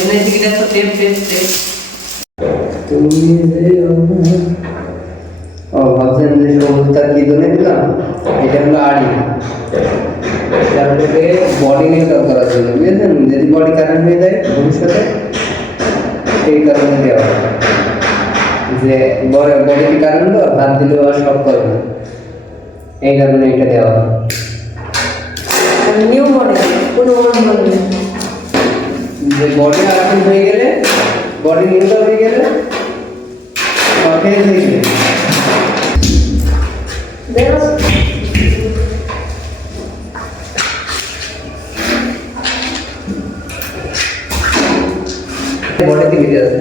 তুমি ভাবছেন যে সবুজটা কি ধরে দিলাম, এটা হলো আড়ি। তারপরে বডি নিউট্রাল করার জন্য, বুঝেছেন? যদি বডি কারেন্ট হয়ে যায় ভবিষ্যতে, সেই কারণে দেওয়া যে বডিতে কারেন্ট তো হাত দিলেও আর সব করবে না, এই কারণে এটা দেওয়া। নিউ মডেল কোনো মডেল যে বডি আগুন হয়ে গেলে, বডি নিউট্রাল হয়ে গেলে বা ফেল হয়ে গেলে বডিতে গিয়ে আছে।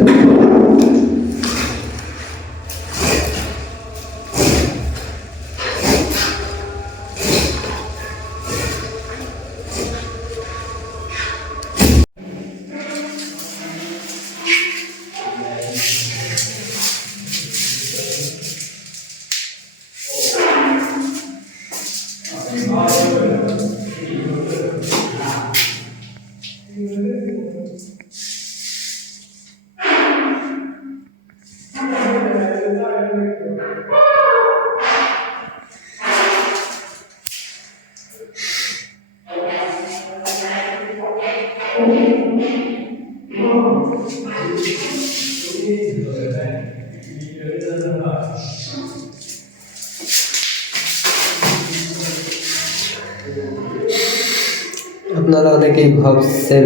আপনারা অনেকেই ভাবছেন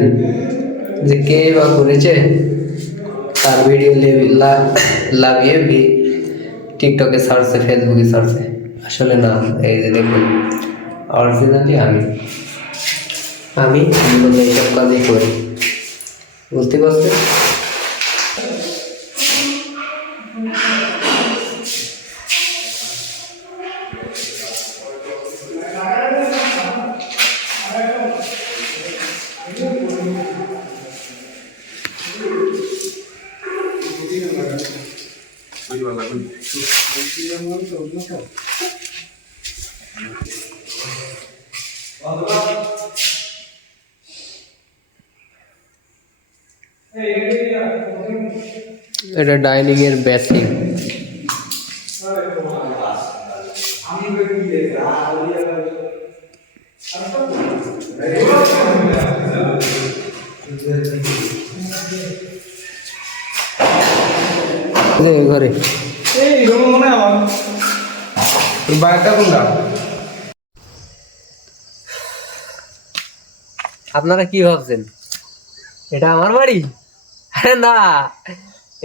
যে কে বা করেছে, তার ভিডিও লাগিয়ে টিকটকে সার্চে, ফেসবুকে সার্চে। আসলে না, এই যে দেখুন, অরিজিনালি আমি জীবনে এইসব কাজই করি, বুঝতে পারছেন? এটা ডাইনিং এর বেসিং। ঘরে আপনারা কি ভাবছেন এটা আমার বাড়ি? আরে না,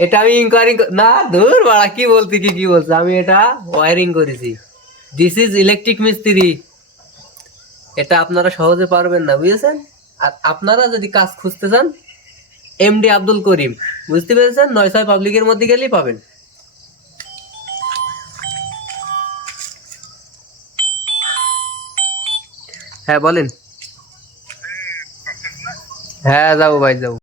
এটা আমি ইনকোয়ারি না, দূর বাড়া, কি বলছে, আমি এটা ওয়ারিং করেছি। দিস ইজ ইলেকট্রিক মিস্ত্রি। এটা আপনারা সহজে পারবেন না, বুঝেছেন? আর আপনারা যদি কাজ খুঁজতে চান, এমডি আব্দুল করিম, বুঝতে পেরেছেন? ৯৬ পাবলিকের মধ্যে গেলেই পাবেন। হ্যাঁ বলেন। হ্যাঁ যাবো ভাই, যাবো।